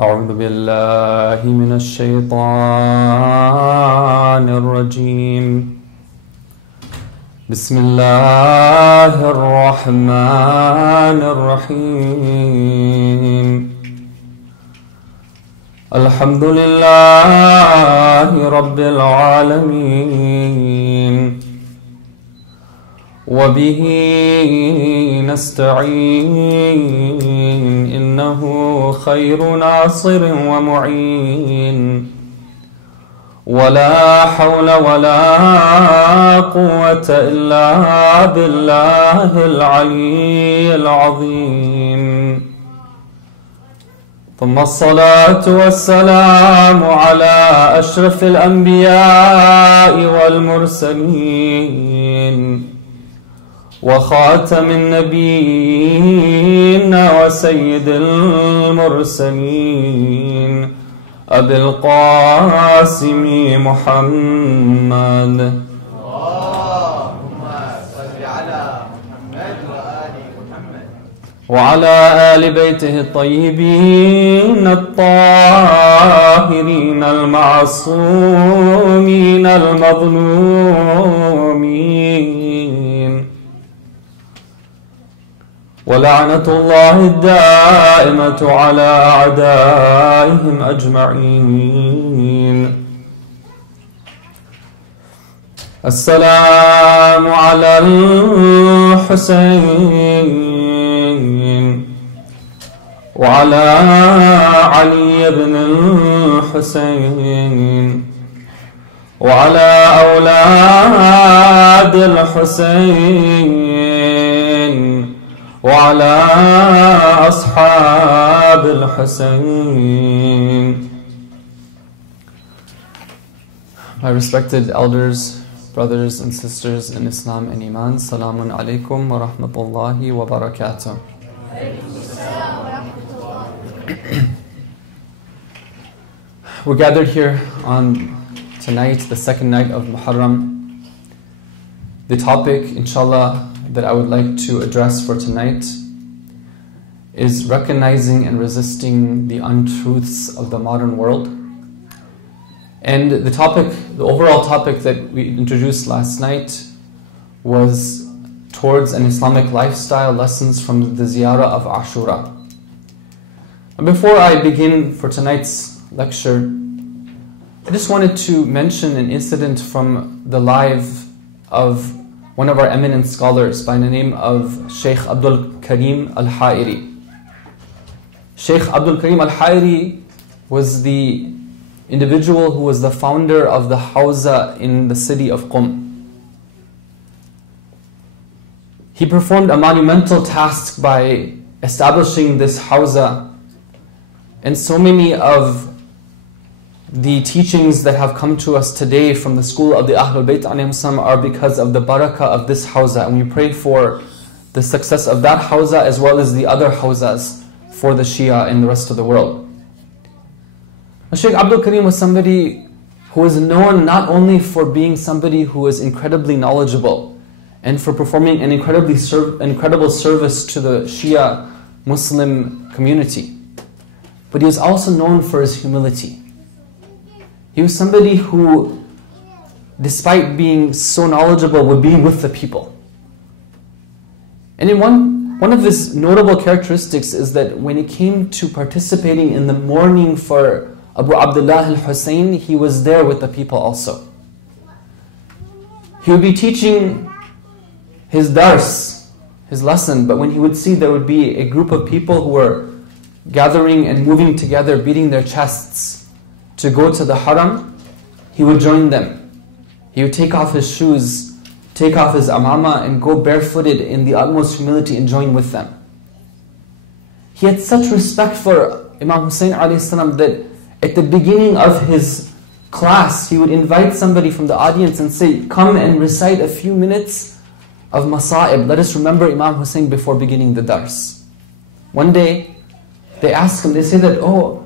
أعوذ بالله من الشيطان الرجيم. بسم الله الرحمن الرحيم. الحمد لله رب العالمين، وبه نستعين، إنه خير ناصر ومعين، ولا حول ولا قوة إلا بالله العلي العظيم. ثم الصلاة والسلام على أشرف الأنبياء والمرسلين، وخاتم النبيين وسيد المرسلين، أبي القاسم محمد. اللهم صل على محمد وآل محمد وعلى آل بيته الطيبين الطاهرين المعصومين المظلومين، ولعنة الله الدائمة على أعدائهم أجمعين. السلام على الحسين وعلى علي بن الحسين وعلى أولاد الحسين وعلى أصحاب الحسين. My respected elders, brothers and sisters in Islam and Iman, Salamun alaikum wa rahmatullahi wa barakatuh. We're gathered here on tonight, the second night of Muharram. The topic, inshallah, that I would like to address for tonight is recognizing and resisting the untruths of the modern world. And the topic, the overall topic that we introduced last night was towards an Islamic lifestyle, lessons from the ziyarah of Ashura. And before I begin for tonight's lecture, I just wanted to mention an incident from the life of one of our eminent scholars by the name of Sheikh Abdul Karim Al-Ha'iri. Sheikh Abdul Karim Al-Ha'iri was the individual who was the founder of the Hawza in the city of Qum. He performed a monumental task by establishing this Hawza, and so many of the teachings that have come to us today from the school of the Ahlul Bayt are because of the barakah of this Hawza, and we pray for the success of that Hawza as well as the other Hawzas for the Shia in the rest of the world. Sheikh Abdul Karim was somebody who was known not only for being somebody who was incredibly knowledgeable and for performing an incredible service to the Shia Muslim community, but he was also known for his humility. He was somebody who, despite being so knowledgeable, would be with the people. And in one of his notable characteristics is that when it came to participating in the mourning for Abu Abdullah al-Hussein, he was there with the people also. He would be teaching his dars, his lesson, but when he would see there would be a group of people who were gathering and moving together, beating their chests to go to the haram, he would join them. He would take off his shoes, take off his amama, and go barefooted in the utmost humility and join with them. He had such respect for Imam Hussein alayhi salam that at the beginning of his class, he would invite somebody from the audience and say, come and recite a few minutes of masa'ib. Let us remember Imam Hussein before beginning the dars. One day, they ask him, they say that, oh,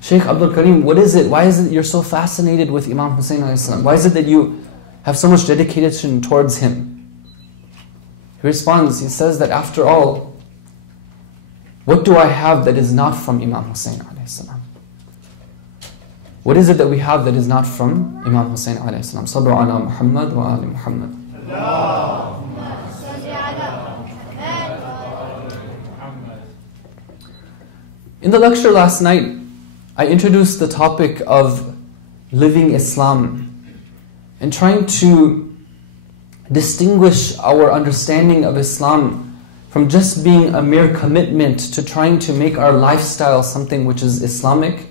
Sheikh Abdul Karim, what is it? Why is it you're so fascinated with Imam Hussein alayhi salam? Why is it that you have so much dedication towards him? He responds, he says that after all, what do I have that is not from Imam Hussein alayhi salam? What is it that we have that is not from Imam Hussein alayhi salam? Sallu ala Muhammad wa ali Muhammad. In the lecture last night, I introduced the topic of living Islam and trying to distinguish our understanding of Islam from just being a mere commitment to trying to make our lifestyle something which is Islamic,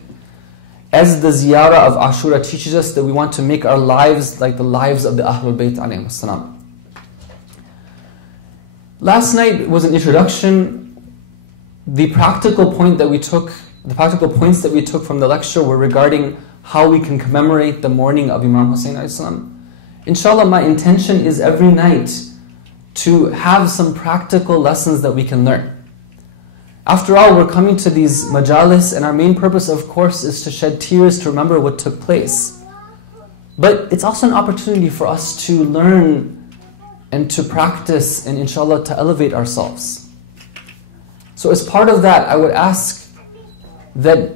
as the ziyarah of Ashura teaches us that we want to make our lives like the lives of the Ahlul Bayt alayhim salam. Last night was an introduction. The practical points that we took from the lecture were regarding how we can commemorate the morning of Imam Hussein alayhi salam. Inshallah, my intention is every night to have some practical lessons that we can learn. After all, we're coming to these majalis, and our main purpose, of course, is to shed tears to remember what took place. But it's also an opportunity for us to learn and to practice and inshallah to elevate ourselves. So as part of that, I would ask that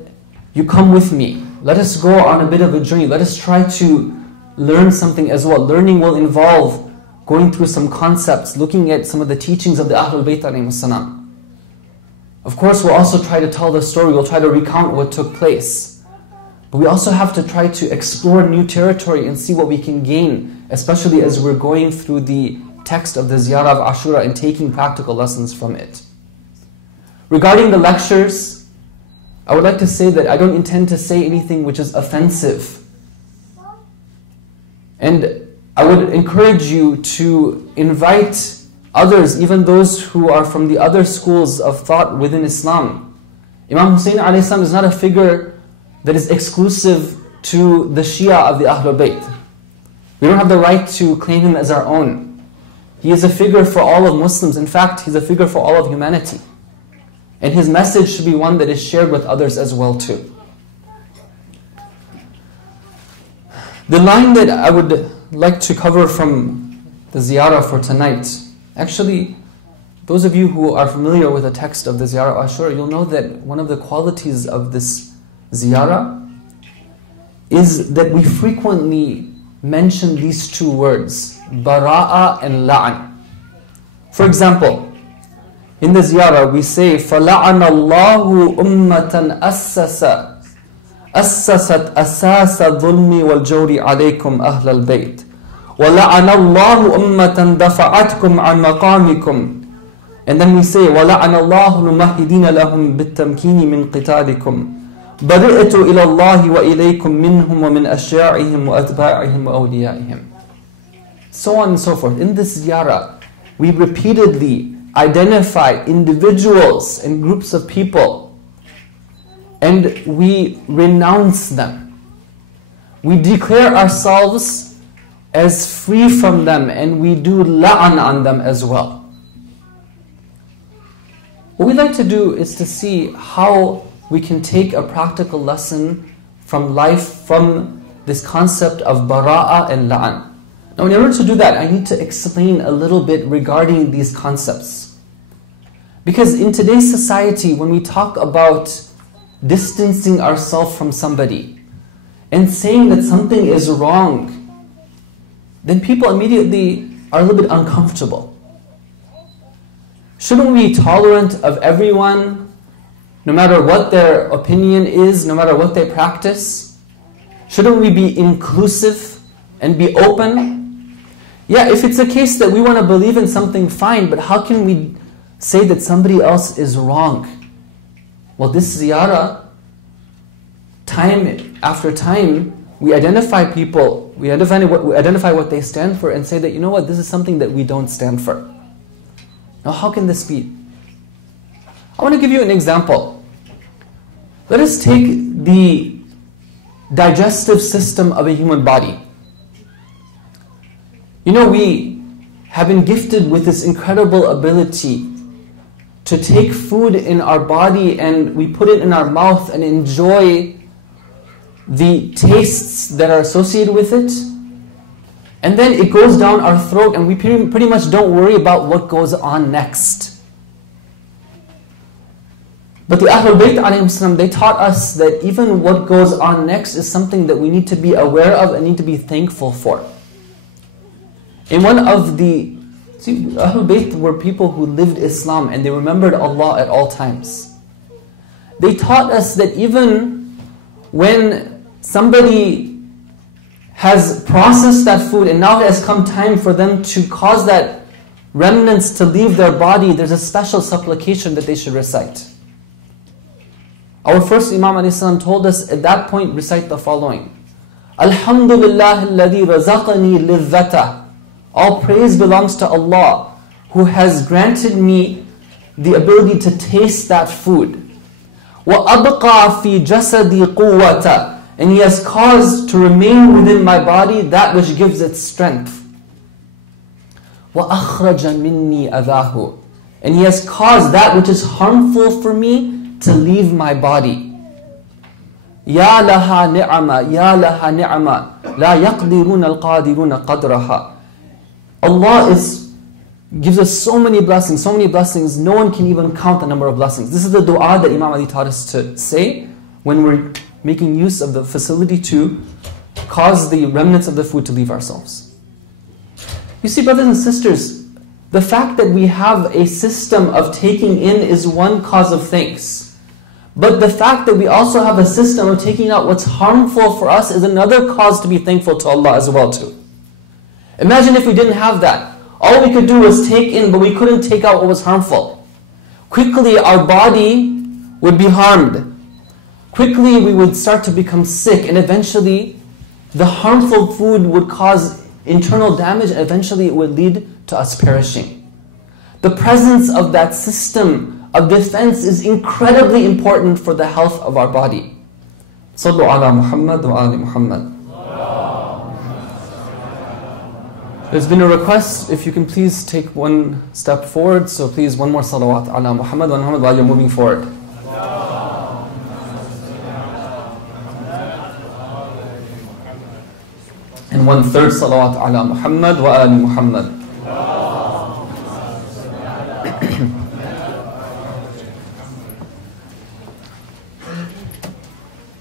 you come with me. Let us go on a bit of a journey. Let us try to learn something as well. Learning will involve going through some concepts, looking at some of the teachings of the Ahlul Bayt alayhim salam. Of course, we'll also try to tell the story. We'll try to recount what took place. But we also have to try to explore new territory and see what we can gain, especially as we're going through the text of the Ziyarah of Ashura and taking practical lessons from it. Regarding the lectures, I would like to say that I don't intend to say anything which is offensive. And I would encourage you to invite others, even those who are from the other schools of thought within Islam. Imam Hussein alayhi salam is not a figure that is exclusive to the Shia of the Ahlul Bayt. We don't have the right to claim him as our own. He is a figure for all of Muslims. In fact, he's a figure for all of humanity. And his message should be one that is shared with others as well too. The line that I would like to cover from the ziyarah for tonight, actually, those of you who are familiar with the text of the Ziyarah Ashura, you'll know that one of the qualities of this ziyarah is that we frequently mention these two words, bara'a and la'an. For example, in the ziyarah we say, فَلَعَنَ اللَّهُ أُمَّةً أَسَّسَتْ أَسَاسَ الظُّلْمِ وَالْجَوْرِ عَلَيْكُمْ أَهْلَ الْبَيْتِ وَلَعَنَ اللَّهُ أُمَّةً دَفَعَتْكُمْ عَنْ مَقَامِكُمْ. And then we say, وَلَعَنَ اللَّهُ الْمُمَهِّدِينَ لَهُمْ بِالتَّمْكِينِ مِنْ قِتَالِكُمْ بَرِئْتُ إِلَى اللَّهِ وَإِلَيْكُمْ مِنْهُمْ وَمِنْ أَشْيَاعِهِمْ وَأَتْبَاعِهِمْ وَأَوْلِيَائِهِمْ. So on and so forth. In this ziyarah, we repeatedly identify individuals and groups of people, and we renounce them. We declare ourselves as free from them, and we do la'an on them as well. What we'd like to do is to see how we can take a practical lesson from life, from this concept of bara'a and la'an. Now, in order to do that, I need to explain a little bit regarding these concepts. Because in today's society, when we talk about distancing ourselves from somebody and saying that something is wrong, then people immediately are a little bit uncomfortable. Shouldn't we be tolerant of everyone, no matter what their opinion is, no matter what they practice? Shouldn't we be inclusive and be open? Yeah, if it's a case that we want to believe in something, fine, but how can we say that somebody else is wrong? Well, this ziyarah, time after time, we identify people, we identify what they stand for and say that, you know what, this is something that we don't stand for. Now, how can this be? I want to give you an example. Let us take the digestive system of a human body. You know, we have been gifted with this incredible ability to take food in our body and we put it in our mouth and enjoy the tastes that are associated with it. And then it goes down our throat and we pretty much don't worry about what goes on next. But the Ahlul Bayt alayhim salam, they taught us that even what goes on next is something that we need to be aware of and need to be thankful for. In one of the, Ahlul Bayt were people who lived Islam and they remembered Allah at all times. They taught us that even when somebody has processed that food and now it has come time for them to cause that remnants to leave their body, there's a special supplication that they should recite. Our first Imam ﷺ told us at that point, recite the following. Alhamdulillah alladhi razaqani lidhata. All praise belongs to Allah who has granted me the ability to taste that food. Wa abqa fi jasadi quwwata. And He has caused to remain within my body that which gives it strength. وَأَخْرَجَ مِنِّي أَذَاهُ. And He has caused that which is harmful for me to leave my body. يَا لَهَا نِعَمَ يَا لَهَا نِعَمَ لَا يَقْدِرُونَ الْقَادِرُونَ قَدْرَهَا. Allah gives us so many blessings, no one can even count the number of blessings. This is the dua that Imam Ali taught us to say when we're making use of the facility to cause the remnants of the food to leave ourselves. You see, brothers and sisters, the fact that we have a system of taking in is one cause of thanks. But the fact that we also have a system of taking out what's harmful for us is another cause to be thankful to Allah as well too. Imagine if we didn't have that. All we could do was take in, but we couldn't take out what was harmful. Quickly our body would be harmed. Quickly we would start to become sick, and eventually the harmful food would cause internal damage, and eventually it would lead to us perishing. The presence of that system of defense is incredibly important for the health of our body. Sallu ala Muhammad wa ali Muhammad. There's been a request, if you can please take one step forward, so please one more salawat ala Muhammad wa Muhammad while you're moving forward. And one third salawat ala Muhammad wa ali Muhammad.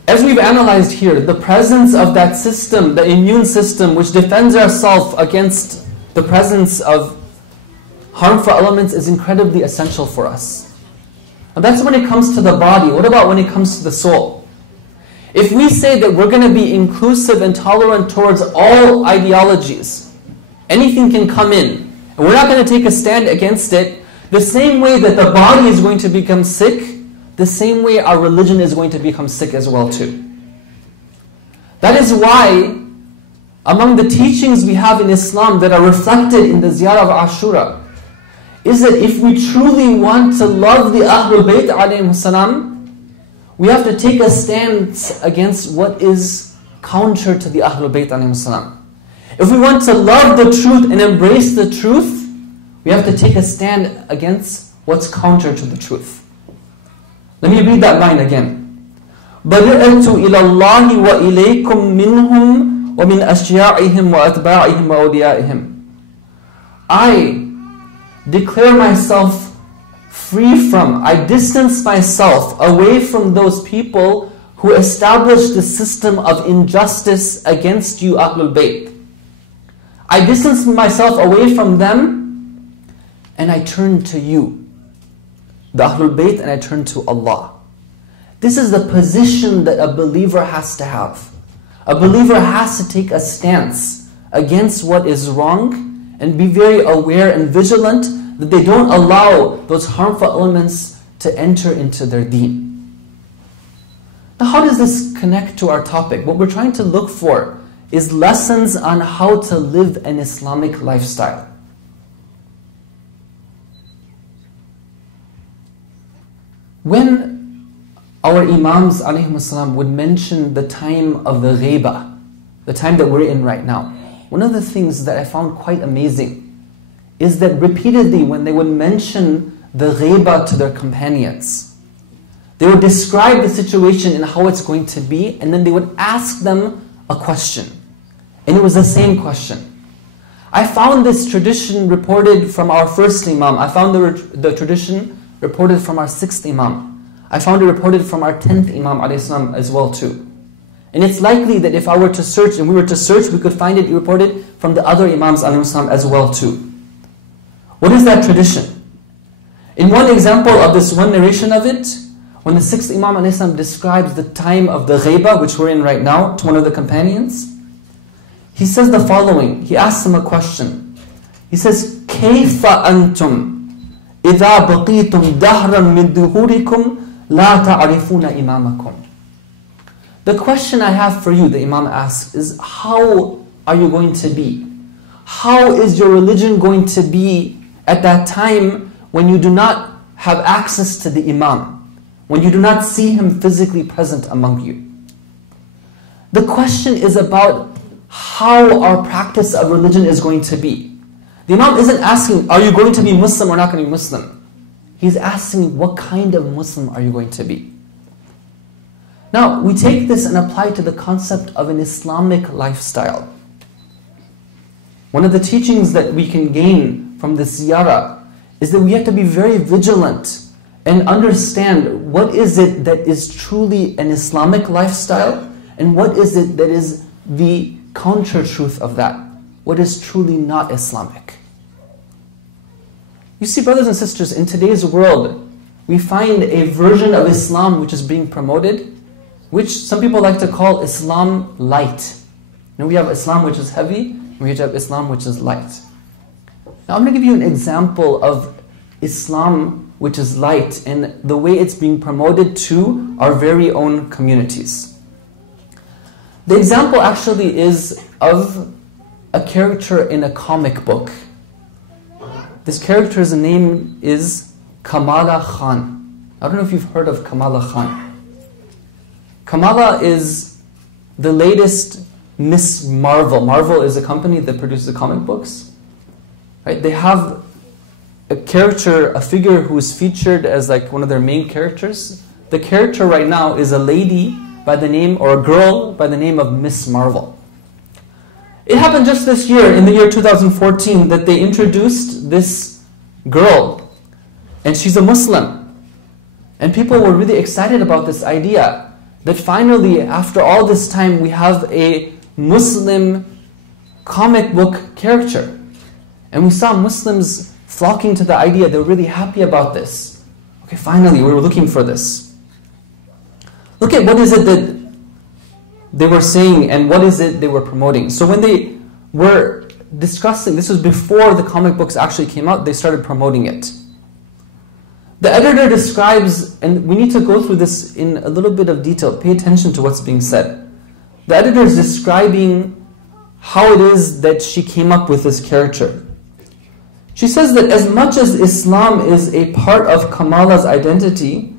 As we've analyzed here, the presence of that system, the immune system, which defends ourselves against the presence of harmful elements, is incredibly essential for us. And that's when it comes to the body. What about when it comes to the soul? If we say that we're going to be inclusive and tolerant towards all ideologies, anything can come in, and we're not going to take a stand against it, the same way that the body is going to become sick, the same way our religion is going to become sick as well too. That is why among the teachings we have in Islam that are reflected in the Ziyarah of Ashura is that if we truly want to love the Ahlul Bayt alayhim salam, we have to take a stance against what is counter to the Ahlul Bayt alayhim salam. If we want to love the truth and embrace the truth, we have to take a stand against what's counter to the truth. Let me read that line again. بَرِئَتُ إِلَى اللَّهِ وَإِلَيْكُمْ مِنْهُمْ وَمِنْ أَشْيَاعِهِمْ وَأَتْبَاعِهِمْ وَأَوْلِيَائِهِمْ. I declare myself free from, I distance myself away from those people who established the system of injustice against you, Ahlul Bayt. I distance myself away from them and I turn to you, the Ahlul Bayt, and I turn to Allah. This is the position that a believer has to have. A believer has to take a stance against what is wrong and be very aware and vigilant that they don't allow those harmful elements to enter into their deen. Now, how does this connect to our topic? What we're trying to look for is lessons on how to live an Islamic lifestyle. When our Imams ﷺ would mention the time of the ghaibah, the time that we're in right now, one of the things that I found quite amazing is that repeatedly when they would mention the ghaibah to their companions, they would describe the situation and how it's going to be, and then they would ask them a question. And it was the same question. I found this tradition reported from our first Imam. I found the tradition reported from our sixth Imam. I found it reported from our 10th Imam alayhi salam as well too. And it's likely that if I were to search, and we were to search, we could find it reported from the other Imams alayhi salam as well too. What is that tradition? In one example of this, one narration of it, when the 6th Imam alayhi salam describes the time of the ghaibah, which we're in right now, to one of the companions, he says the following. He asks him a question. He says, كَيْفَ أَنْتُمْ إِذَا بَقِيتُمْ دَهْرًا مِنْ دُهُورِكُمْ لَا تَعْرِفُونَ إِمَامَكُمْ. The question I have for you, the Imam asks, is how are you going to be? How is your religion going to be at that time when you do not have access to the Imam? When you do not see him physically present among you? The question is about how our practice of religion is going to be. The Imam isn't asking, are you going to be Muslim or not going to be Muslim? He's asking, what kind of Muslim are you going to be? Now, we take this and apply it to the concept of an Islamic lifestyle. One of the teachings that we can gain from this ziyarah is that we have to be very vigilant and understand what is it that is truly an Islamic lifestyle and what is it that is the counter-truth of that. What is truly not Islamic. You see, brothers and sisters, in today's world, we find a version of Islam which is being promoted, which some people like to call Islam light. You know, we have Islam which is heavy, and we have Islam which is light. Now I'm going to give you an example of Islam which is light and the way it's being promoted to our very own communities. The example actually is of a character in a comic book. This character's name is Kamala Khan. I don't know if you've heard of Kamala Khan. Kamala is the latest Miss Marvel. Marvel is a company that produces the comic books. Right? They have a character, a figure who is featured as like one of their main characters. The character right now is a lady by the name, or a girl by the name of Miss Marvel. It happened just this year, in the year 2014, that they introduced this girl. And she's a Muslim. And people were really excited about this idea. That finally, after all this time, we have a Muslim comic book character. And we saw Muslims flocking to the idea. They were really happy about this. Okay, finally, we were looking for this. Look at what is it that they were saying and what is it they were promoting. So when they were discussing, this was before the comic books actually came out, they started promoting it. The editor describes, and we need to go through this in a little bit of detail, pay attention to what's being said. The editor is describing how it is that she came up with this character. She says that as much as Islam is a part of Kamala's identity,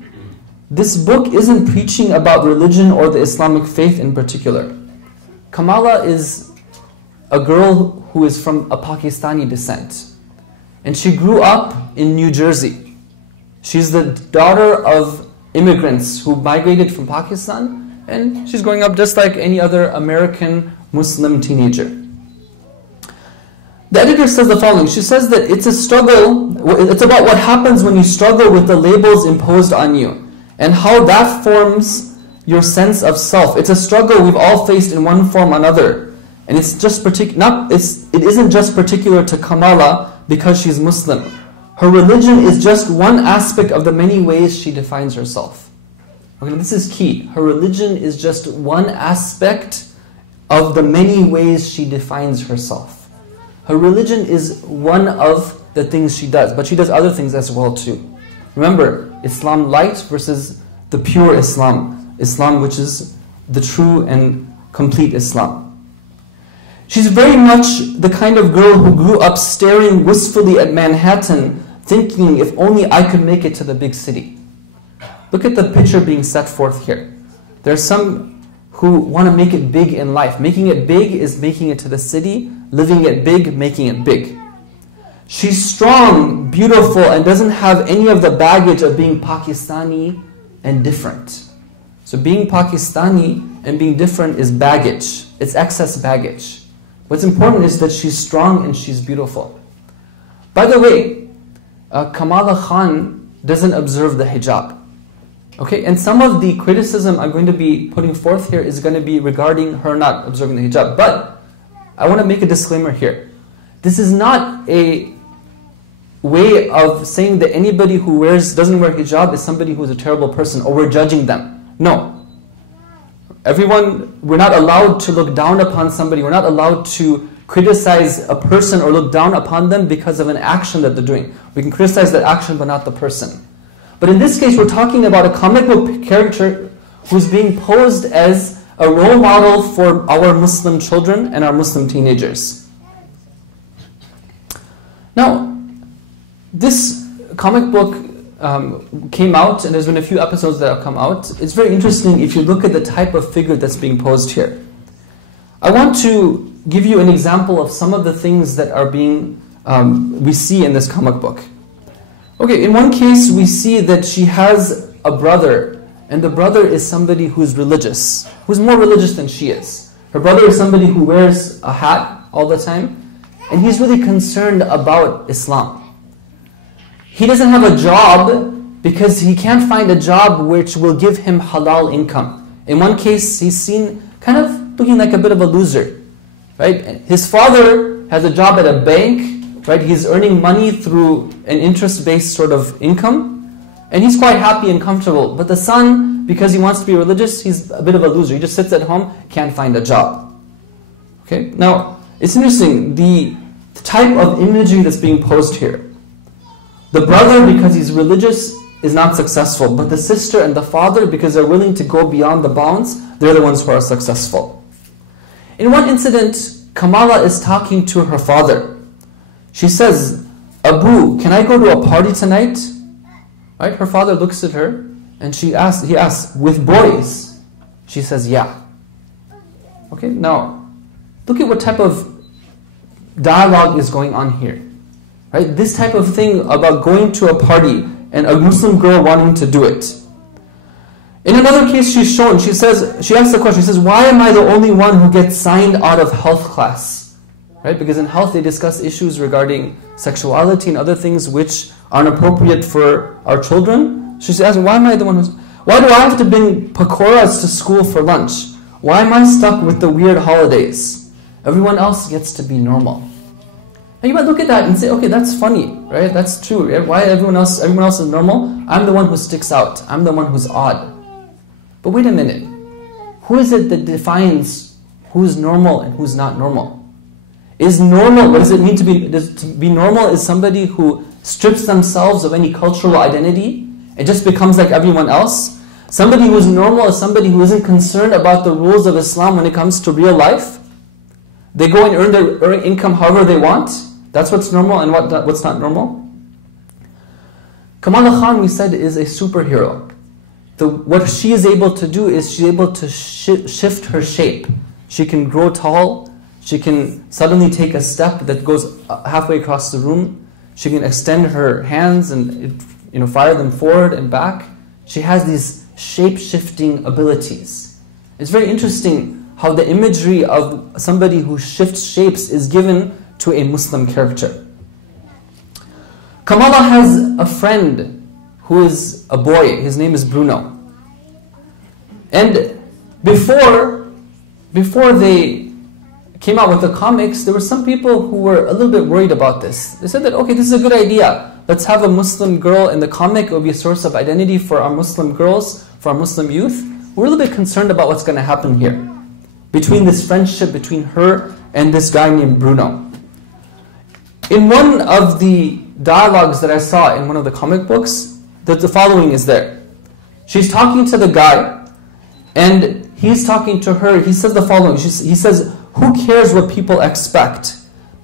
this book isn't preaching about religion or the Islamic faith in particular. Kamala is a girl who is from a Pakistani descent. And she grew up in New Jersey. She's the daughter of immigrants who migrated from Pakistan, and she's growing up just like any other American Muslim teenager. The editor says the following. She says that it's a struggle, it's about what happens when you struggle with the labels imposed on you, and how that forms your sense of self. It's a struggle we've all faced in one form or another. And it isn't just particular to Kamala because she's Muslim. Her religion is just one aspect of the many ways she defines herself. Okay, this is key. Her religion is just one aspect of the many ways she defines herself. Her religion is one of the things she does, but she does other things as well too. Remember, Islam light versus the pure Islam. Islam which is the true and complete Islam. She's very much the kind of girl who grew up staring wistfully at Manhattan, thinking if only I could make it to the big city. Look at the picture being set forth here. There are some who want to make it big in life. Making it big is making it to the city. Living it big, making it big. She's strong, beautiful, and doesn't have any of the baggage of being Pakistani and different. So being Pakistani and being different is baggage. It's excess baggage. What's important is that she's strong and she's beautiful. By the way, Kamala Khan doesn't observe the hijab. Okay, and some of the criticism I'm going to be putting forth here is going to be regarding her not observing the hijab. But I want to make a disclaimer here. This is not a way of saying that anybody who doesn't wear hijab is somebody who is a terrible person or we're judging them. No. We're not allowed to look down upon somebody. We're not allowed to criticize a person or look down upon them because of an action that they're doing. We can criticize that action but not the person. But in this case, we're talking about a comic book character who's being posed as a role model for our Muslim children and our Muslim teenagers. Now, this comic book came out, and there's been a few episodes that have come out. It's very interesting if you look at the type of figure that's being posed here. I want to give you an example of some of the things that are we see in this comic book. Okay, in one case we see that she has a brother, and the brother is somebody who's religious, who's more religious than she is. Her brother is somebody who wears a hat all the time, and he's really concerned about Islam. He doesn't have a job because he can't find a job which will give him halal income. In one case, he's seen kind of looking like a bit of a loser, right? His father has a job at a bank, right? He's earning money through an interest-based sort of income, and he's quite happy and comfortable. But the son, because he wants to be religious, he's a bit of a loser. He just sits at home, can't find a job. Okay, now it's interesting the type of imagery that's being posed here. The brother, because he's religious, is not successful, but the sister and the father, because they're willing to go beyond the bounds, they're the ones who are successful. In one incident, Kamala is talking to her father. She says, "Abu, can I go to a party tonight?" Right? Her father looks at her and he asks, "With boys?" She says, "Yeah." Okay, now look at what type of dialogue is going on here. Right? This type of thing about going to a party and a Muslim girl wanting to do it. In another case she asks the question, she says, "Why am I the only one who gets signed out of health class?" Right? Because in health they discuss issues regarding sexuality and other things which aren't appropriate for our children. She's asking, why do I have to bring pakoras to school for lunch? Why am I stuck with the weird holidays? Everyone else gets to be normal. And you might look at that and say, okay, that's funny, right? That's true. Right? Why everyone else is normal? I'm the one who sticks out. I'm the one who's odd. But wait a minute. Who is it that defines who's normal and who's not normal? Is normal, what does it mean to be normal is somebody who strips themselves of any cultural identity and just becomes like everyone else. Somebody who is normal is somebody who isn't concerned about the rules of Islam when it comes to real life. They go and earn their income however they want. That's what's normal and what's not normal. Kamala Khan, we said, is a superhero. What she is able to do is she's able to shift her shape. She can grow tall. She can suddenly take a step that goes halfway across the room. She can extend her hands and fire them forward and back. She has these shape-shifting abilities. It's very interesting how the imagery of somebody who shifts shapes is given to a Muslim character. Kamala has a friend who is a boy. His name is Bruno. And before they came out with the comics, there were some people who were a little bit worried about this. They said that, okay, this is a good idea. Let's have a Muslim girl in the comic. It will be a source of identity for our Muslim girls, for our Muslim youth. We're a little bit concerned about what's going to happen here, between this friendship between her and this guy named Bruno. In one of the dialogues that I saw in one of the comic books, the following is there. She's talking to the guy, and he's talking to her. He says the following. He says, "Who cares what people expect?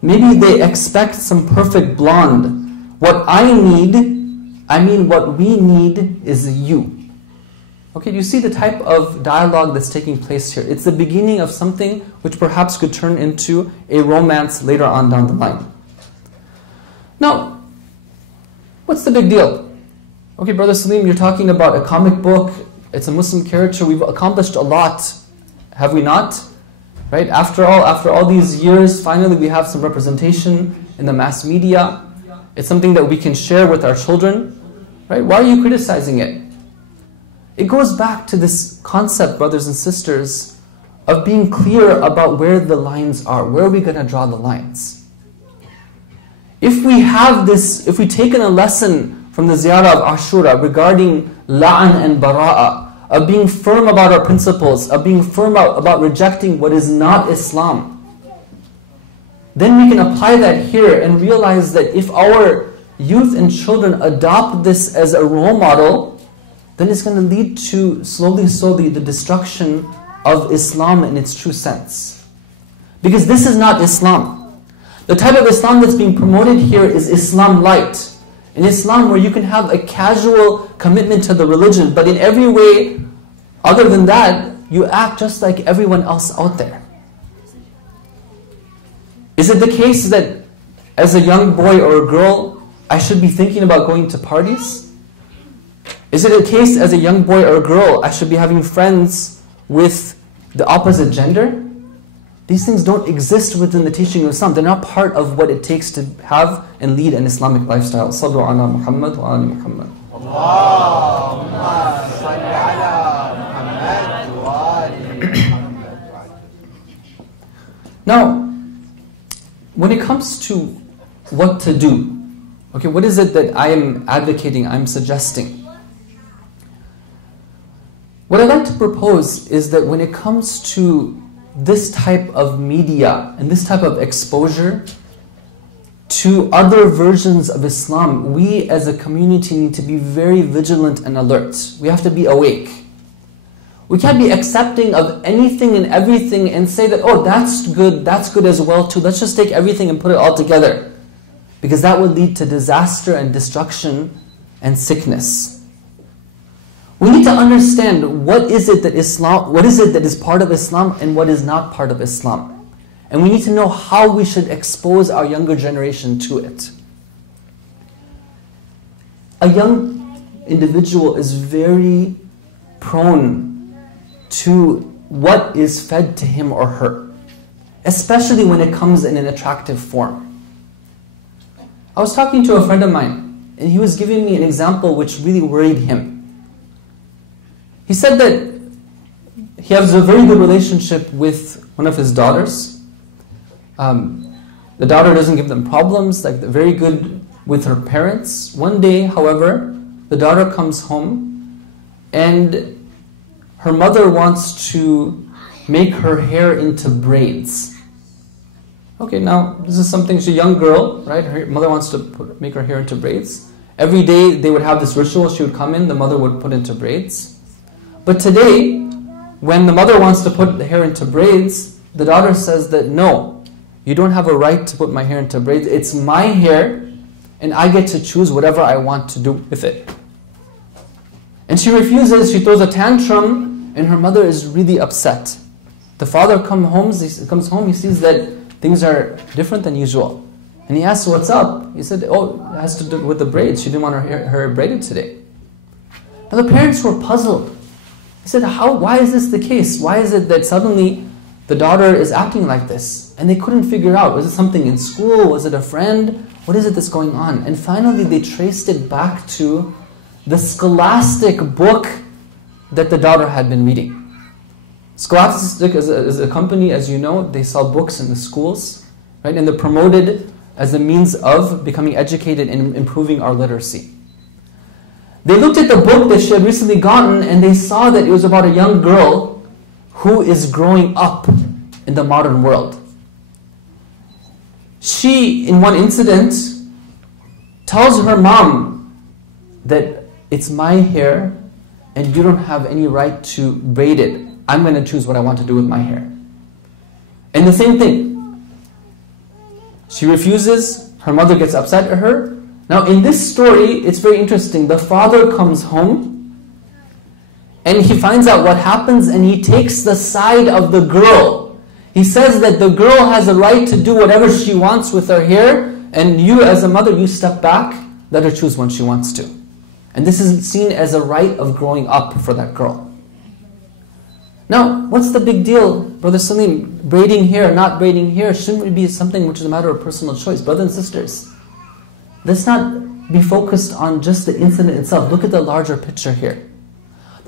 Maybe they expect some perfect blonde. What we need is you." Okay, you see the type of dialogue that's taking place here. It's the beginning of something which perhaps could turn into a romance later on down the line. Now, what's the big deal? Okay, Brother Salim, you're talking about a comic book. It's a Muslim character. We've accomplished a lot, have we not? Right? After all these years, finally we have some representation in the mass media. It's something that we can share with our children. Right? Why are you criticizing it? It goes back to this concept, brothers and sisters, of being clear about where the lines are. Where are we going to draw the lines? If we have this, if we've taken a lesson from the ziyarah of Ashura regarding la'an and bara'ah, of being firm about our principles, of being firm about rejecting what is not Islam, then we can apply that here and realize that if our youth and children adopt this as a role model, then it's going to lead to slowly the destruction of Islam in its true sense. Because this is not Islam. The type of Islam that's being promoted here is Islam light. An Islam where you can have a casual commitment to the religion, but in every way other than that, you act just like everyone else out there. Is it the case that as a young boy or a girl, I should be thinking about going to parties? Is it a case as a young boy or a girl, I should be having friends with the opposite gender? These things don't exist within the teaching of Islam. They're not part of what it takes to have and lead an Islamic lifestyle. Sallu ala Muhammad wa ala Muhammad. Allahumma salli ala Muhammad wa ala Muhammad. Now, when it comes to what to do, okay, what is it that I am advocating, I'm suggesting? What I'd like to propose is that when it comes to this type of media and this type of exposure to other versions of Islam, we as a community need to be very vigilant and alert. We have to be awake. We can't be accepting of anything and everything and say that, oh, that's good as well too. Let's just take everything and put it all together. Because that would lead to disaster and destruction and sickness. We need to understand what is it that is part of Islam and what is not part of Islam. And we need to know how we should expose our younger generation to it. A young individual is very prone to what is fed to him or her, especially when it comes in an attractive form. I was talking to a friend of mine, and he was giving me an example which really worried him. He said that he has a very good relationship with one of his daughters. The daughter doesn't give them problems, like they're very good with her parents. One day, however, the daughter comes home and her mother wants to make her hair into braids. Okay, now this is something, she's a young girl, right? Her mother wants to make her hair into braids. Every day they would have this ritual, she would come in, the mother would put into braids. But today, when the mother wants to put the hair into braids, the daughter says that no, you don't have a right to put my hair into braids. It's my hair, and I get to choose whatever I want to do with it. And she refuses, she throws a tantrum, and her mother is really upset. The father comes home, he sees that things are different than usual. And he asks, what's up? He said, oh, it has to do with the braids. She didn't want her hair braided today. Now the parents were puzzled. He said, why is this the case? Why is it that suddenly the daughter is acting like this? And they couldn't figure out, was it something in school? Was it a friend? What is it that's going on? And finally they traced it back to the Scholastic book that the daughter had been reading. Scholastic is a company, as you know, they sell books in the schools, right? And they're promoted as a means of becoming educated and improving our literacy. They looked at the book that she had recently gotten and they saw that it was about a young girl who is growing up in the modern world. She, in one incident, tells her mom that it's my hair and you don't have any right to braid it. I'm going to choose what I want to do with my hair. And the same thing. She refuses, her mother gets upset at her. Now in this story, it's very interesting. The father comes home and he finds out what happens and he takes the side of the girl. He says that the girl has a right to do whatever she wants with her hair, and you as a mother, you step back, let her choose when she wants to. And this is seen as a right of growing up for that girl. Now, what's the big deal, Brother Salim? Braiding hair, not braiding hair, shouldn't it be something which is a matter of personal choice? Brothers and sisters, let's not be focused on just the incident itself. Look at the larger picture here.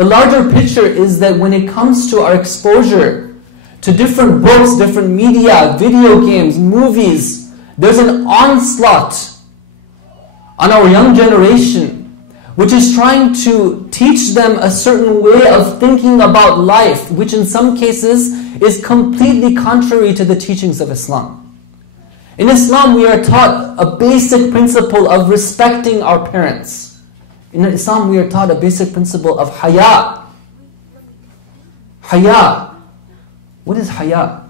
The larger picture is that when it comes to our exposure to different books, different media, video games, movies, there's an onslaught on our young generation which is trying to teach them a certain way of thinking about life, which in some cases is completely contrary to the teachings of Islam. In Islam, we are taught a basic principle of respecting our parents. In Islam, we are taught a basic principle of haya. Haya. What is haya?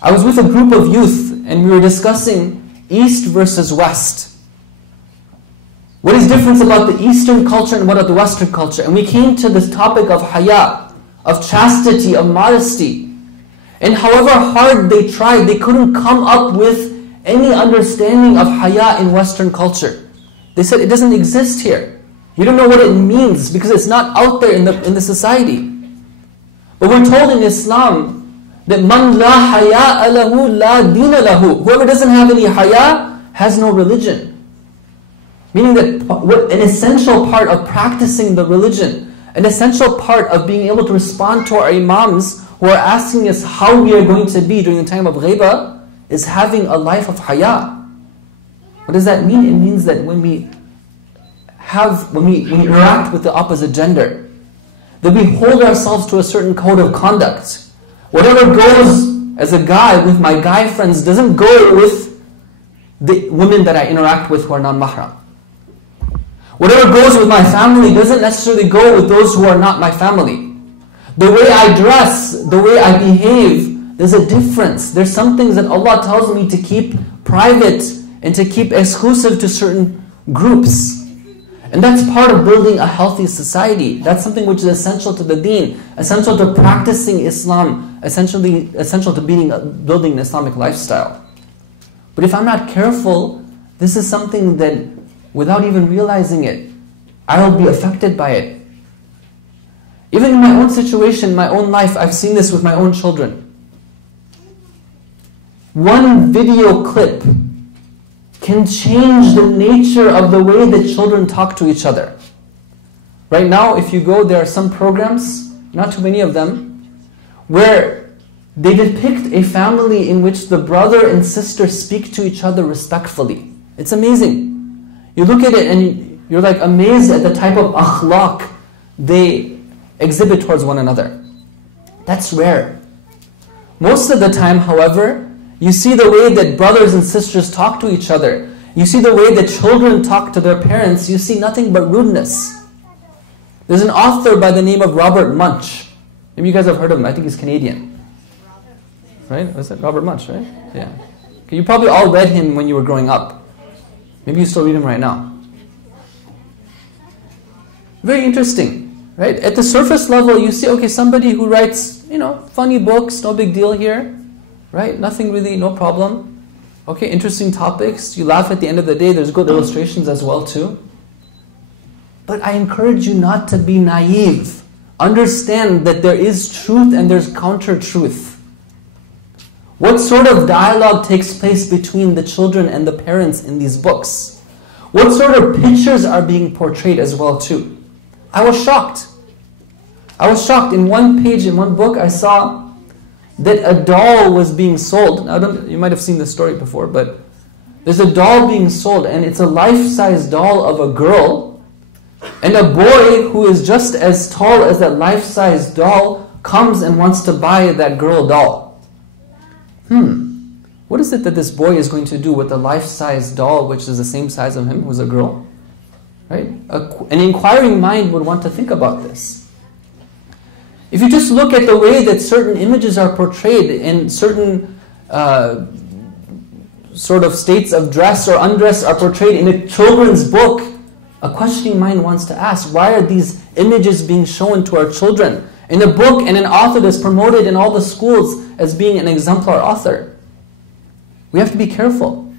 I was with a group of youth and we were discussing East versus West. What is the difference about the Eastern culture and what about the Western culture? And we came to this topic of haya, of chastity, of modesty. And however hard they tried, they couldn't come up with any understanding of haya in Western culture. They said it doesn't exist here. We don't know what it means because it's not out there in the society. But we're told in Islam that man la haya lahu la dina lahu. Whoever doesn't have any haya has no religion. Meaning that an essential part of practicing the religion, an essential part of being able to respond to our imams who are asking us how we are going to be during the time of ghaiba, is having a life of haya. What does that mean? It means that when we interact with the opposite gender, that we hold ourselves to a certain code of conduct. Whatever goes as a guy with my guy friends doesn't go with the women that I interact with who are non-mahram. Whatever goes with my family doesn't necessarily go with those who are not my family. The way I dress, the way I behave, there's a difference. There's some things that Allah tells me to keep private and to keep exclusive to certain groups. And that's part of building a healthy society. That's something which is essential to the deen, essential to practicing Islam, essential to building an Islamic lifestyle. But if I'm not careful, this is something that, without even realizing it, I'll be affected by it. Even in my own situation, my own life, I've seen this with my own children. One video clip can change the nature of the way that children talk to each other. Right now, if you go, there are some programs, not too many of them, where they depict a family in which the brother and sister speak to each other respectfully. It's amazing. You look at it and you're like amazed at the type of akhlaq they exhibit towards one another. That's rare. Most of the time, however, you see the way that brothers and sisters talk to each other. You see the way that children talk to their parents. You see nothing but rudeness. There's an author by the name of Robert Munsch. Maybe you guys have heard of him. I think he's Canadian. Right? Was it Robert Munsch, right? Yeah. Okay, you probably all read him when you were growing up. Maybe you still read him right now. Very interesting, right? At the surface level, you see, okay, somebody who writes, funny books, no big deal here, right? Nothing really, no problem. Okay, interesting topics. You laugh at the end of the day. There's good illustrations as well too. But I encourage you not to be naive. Understand that there is truth and there's counter-truth. What sort of dialogue takes place between the children and the parents in these books? What sort of pictures are being portrayed as well too? I was shocked. In one page, in one book, I saw that a doll was being sold. Now, you might have seen this story before, but there's a doll being sold, and it's a life-size doll of a girl, and a boy who is just as tall as that life-size doll comes and wants to buy that girl doll. What is it that this boy is going to do with a life-size doll which is the same size of him, who's a girl? Right? An inquiring mind would want to think about this. If you just look at the way that certain images are portrayed in certain sort of states of dress or undress are portrayed in a children's book, a questioning mind wants to ask, why are these images being shown to our children? In a book and an author that's promoted in all the schools as being an exemplar author. We have to be careful.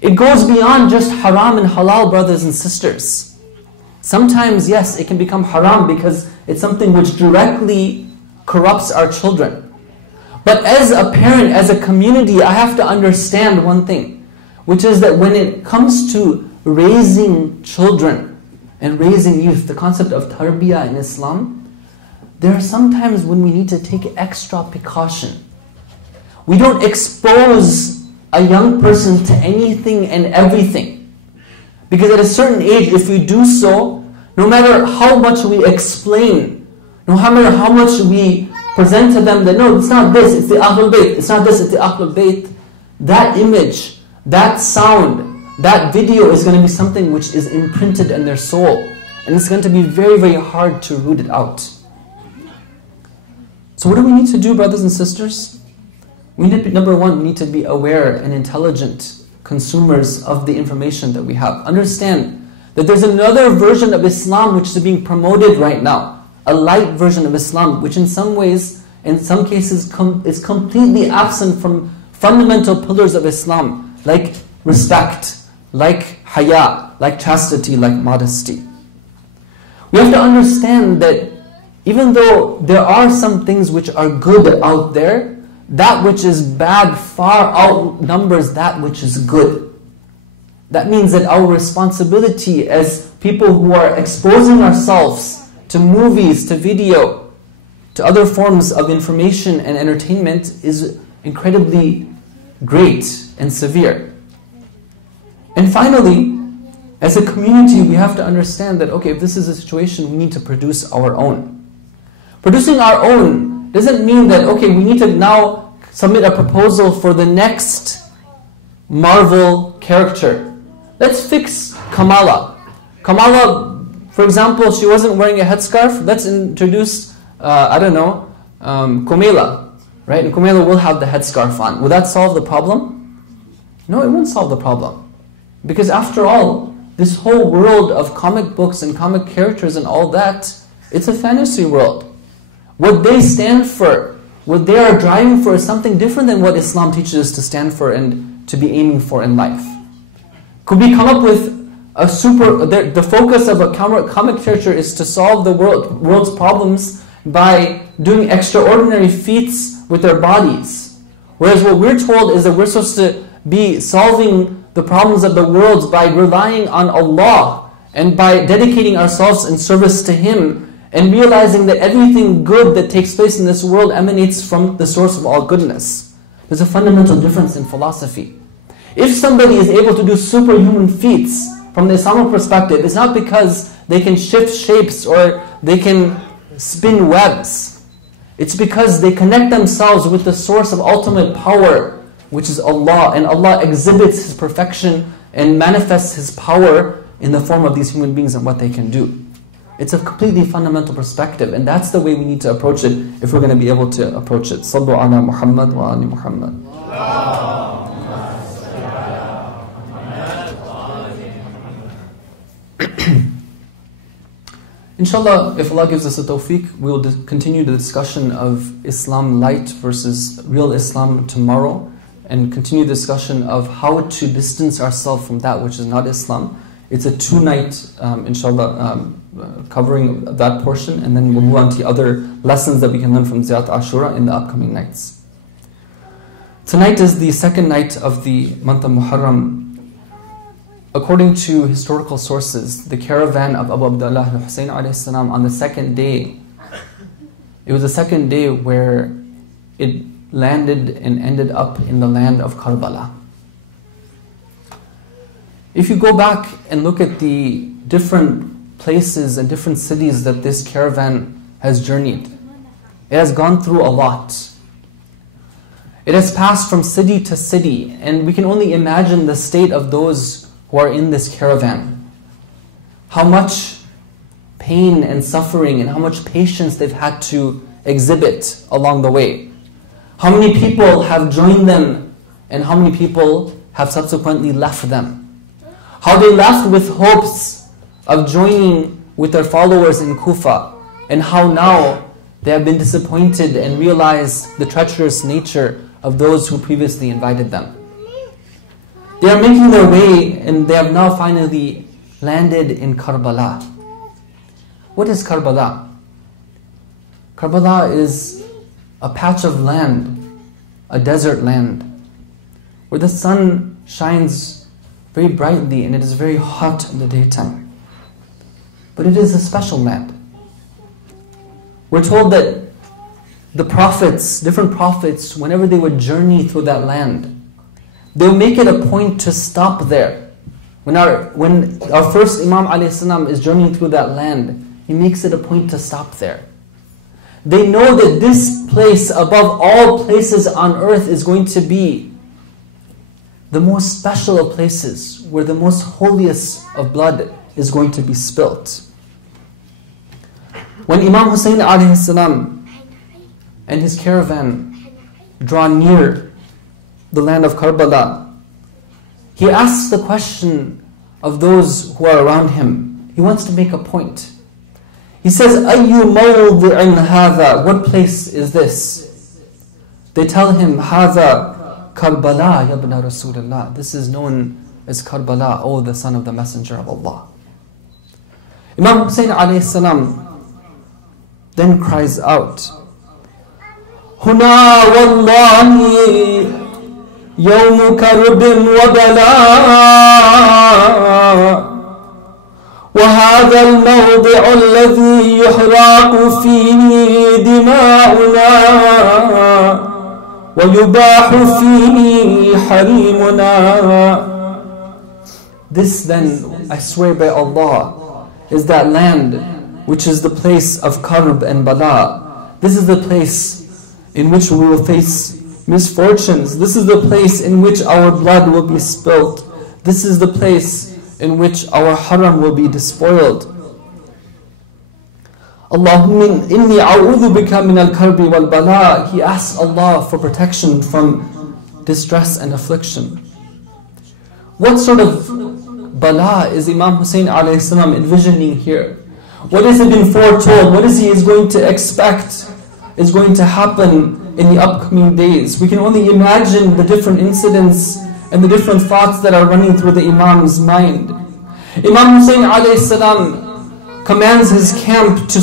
It goes beyond just haram and halal, brothers and sisters. Sometimes, yes, it can become haram because it's something which directly corrupts our children. But as a parent, as a community, I have to understand one thing, which is that when it comes to raising children, and raising youth, the concept of tarbiyah in Islam, there are some times when we need to take extra precaution. We don't expose a young person to anything and everything. Because at a certain age, if we do so, no matter how much we explain, no matter how much we present to them that no, it's not this, it's the Ahlul Bayt, it's not this, it's the Ahlul Bayt, that image, that sound, that video is going to be something which is imprinted in their soul. And it's going to be very, very hard to root it out. So what do we need to do, brothers and sisters? We need, number one, we need to be aware and intelligent consumers of the information that we have. Understand that there's another version of Islam which is being promoted right now. A light version of Islam, which in some ways, in some cases, is completely absent from fundamental pillars of Islam, like respect, like haya, like chastity, like modesty. We have to understand that even though there are some things which are good out there, that which is bad far outnumbers that which is good. That means that our responsibility as people who are exposing ourselves to movies, to video, to other forms of information and entertainment is incredibly great and severe. And finally, as a community, we have to understand that, okay, if this is a situation, we need to produce our own. Producing our own doesn't mean that, okay, we need to now submit a proposal for the next Marvel character. Let's fix Kamala. Kamala, for example, she wasn't wearing a headscarf. Let's introduce, Komela, right? And Komela will have the headscarf on. Will that solve the problem? No, it won't solve the problem. Because after all, this whole world of comic books and comic characters and all that, it's a fantasy world. What they stand for, what they are driving for is something different than what Islam teaches us to stand for and to be aiming for in life. Could we come up with the focus of a comic character is to solve the world's problems by doing extraordinary feats with their bodies. Whereas what we're told is that we're supposed to be solving the problems of the world by relying on Allah and by dedicating ourselves in service to Him and realizing that everything good that takes place in this world emanates from the source of all goodness. There's a fundamental difference in philosophy. If somebody is able to do superhuman feats from the Islamic perspective, it's not because they can shift shapes or they can spin webs. It's because they connect themselves with the source of ultimate power, which is Allah, and Allah exhibits His perfection and manifests His power in the form of these human beings and what they can do. It's a completely fundamental perspective, and that's the way we need to approach it if we're going to be able to approach it. Sallu ala Muhammad wa ali Muhammad. Inshallah, if Allah gives us a tawfiq, we will continue the discussion of Islam light versus real Islam tomorrow, and continue the discussion of how to distance ourselves from that which is not Islam. It's a 2-night, inshallah, covering that portion, and then we'll move on to other lessons that we can learn from Ziyat Ashura in the upcoming nights. Tonight is the second night of the month of Muharram. According to historical sources, the caravan of Abu Abdullah Hussein a.s. on the second day, it was the second day where it landed and ended up in the land of Karbala. If you go back and look at the different places and different cities that this caravan has journeyed, it has gone through a lot. It has passed from city to city, and we can only imagine the state of those who are in this caravan. How much pain and suffering and how much patience they've had to exhibit along the way. How many people have joined them and how many people have subsequently left them. How they left with hopes of joining with their followers in Kufa, and how now they have been disappointed and realized the treacherous nature of those who previously invited them. They are making their way, and they have now finally landed in Karbala. What is Karbala? Karbala is a patch of land, a desert land, where the sun shines very brightly and it is very hot in the daytime. but it is a special land. We're told that the prophets, different prophets, whenever they would journey through that land, they would make it a point to stop there. When our first Imam ﷺ is journeying through that land, he makes it a point to stop there. They know that this place, above all places on earth, is going to be the most special of places, where the most holiest of blood is going to be spilt. When Imam Hussein ﷺ and his caravan draw near the land of Karbala, he asks the question of those who are around him. He wants to make a point. He says, "Ayyu mawdi'in hadha?" What place is this? They tell him, "Hadha Karbala, ya ibn Rasulullah." This is known as Karbala, O the son of the Messenger of Allah. Imam Hussein alayhi salam then cries out, "Huna wallahi yawm karbin wa bala." وهذا الموضع الذي يحرق فيه دماؤنا ويباح فيه حريمنا. This then, I swear by Allah, is that land which is the place of karb and bala. This is the place in which we will face misfortunes. This is the place in which our blood will be spilt. This is the place in which our haram will be despoiled. Allahumma inni a'udhu bika min al-karbi wal-bala. He asks Allah for protection from distress and affliction. What sort of bala is Imam Hussein alayhi salam envisioning here? What has he been foretold? What is he going to expect is going to happen in the upcoming days? We can only imagine the different incidents and the different thoughts that are running through the Imam's mind. Imam Hussein alayhi salam commands his camp to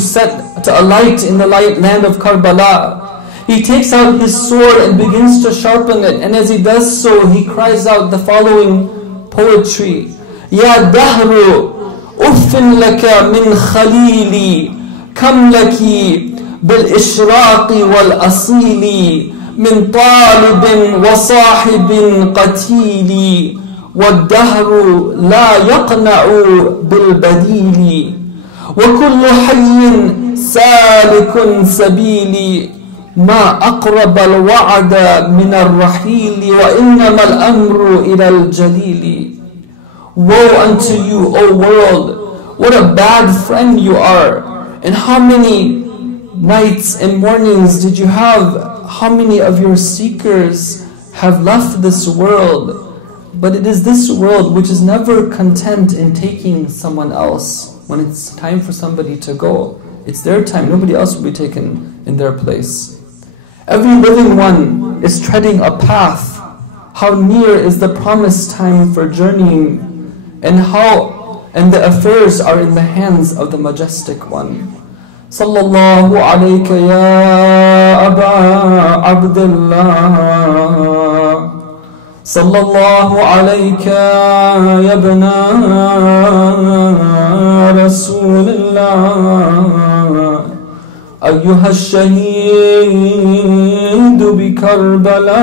alight in the land of Karbala. He takes out his sword and begins to sharpen it, and as he does so, he cries out the following poetry: Ya dahru uffin laka min khalili kam laki bil ishraqi wal asili من طالب وصاحب قتيل والدهر لا يقنع بالبديل وكل حي سالك سبيل ما أقرب الوعد من الرحيل وإنما الأمر إلى الجليل. Woe unto you, O world, what a bad friend you are, and how many nights and mornings did you have? How many of your seekers have left this world? But it is this world which is never content in taking someone else. When it's time for somebody to go, it's their time. Nobody else will be taken in their place. Every living one is treading a path. How near is the promised time for journeying, and the affairs are in the hands of the Majestic One. Sallallahu alayka ya Aba Abdullah. Sallallahu alayka ya Ibna Rasulullah. Ayyuha ash-shaheed bi Karbala.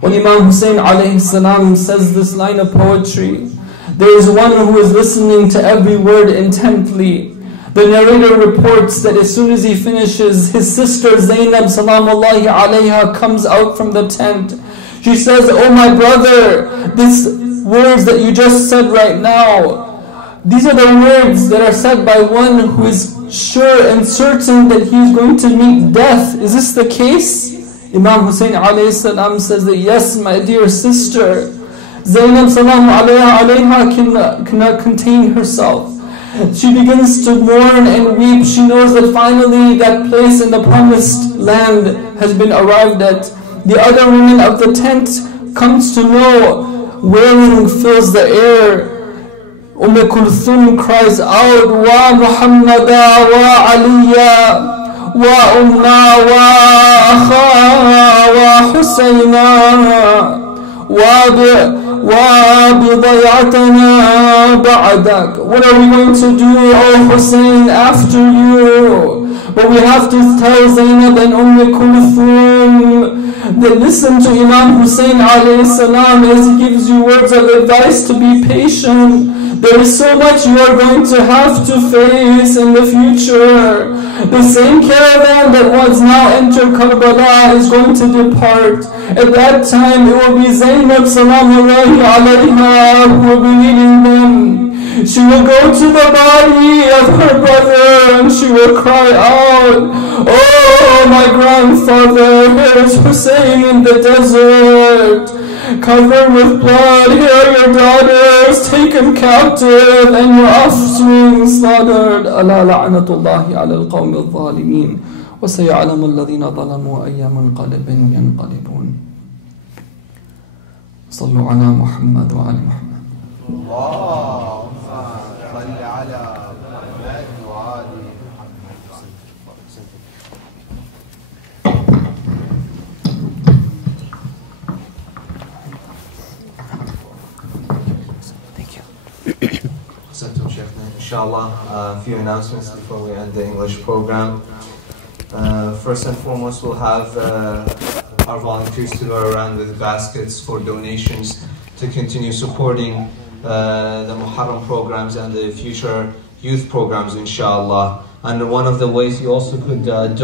When Imam Hussein alayhi salam says this line of poetry, there is one who is listening to every word intently. The narrator reports that as soon as he finishes, his sister Zainab salamullahi alayha comes out from the tent. She says, "Oh my brother, these words that you just said right now, these are the words that are said by one who is sure and certain that he is going to meet death. Is this the case?" Imam Hussein alayhi salam says that, "Yes, my dear sister." Zainab salam alayha cannot contain herself. She begins to mourn and weep. She knows that finally that place in the promised land has been arrived at. The other women of the tent comes to know. Wailing fills the air. Kulthum cries out, "Wa Muhammada wa Aliya wa Umma wa Akha wa Husayna wa وَبِضَيْعَتَنَا بَعْدَكَ. What are we going to do, O Hussein, after you? But we have to tell Zainab and Kulthum that listen to Imam Hussein alayhi salam as he gives you words of advice to be patient. There is so much you are going to have to face in the future. The same caravan that was now entered Karbala is going to depart. At that time it will be Zainab salamullahi alayha who will be leading them. She will go to the body of her brother and she will cry out, "Oh, my grandfather, here is Hussein in the desert, covered with blood. Here are your daughters taken captive and your offspring slaughtered. Ala la'natullahi ala al-qawmi al-zalimin. Wa saya'alamu alladhina zalamu ayya munqalibin yanqalibun." Sallu ala Muhammad wa ala Muhammad. Inshallah, a few announcements before we end the English program. First and foremost, we'll have our volunteers to go around with baskets for donations to continue supporting the Muharram programs and the future youth programs, inshallah. And one of the ways you also could donate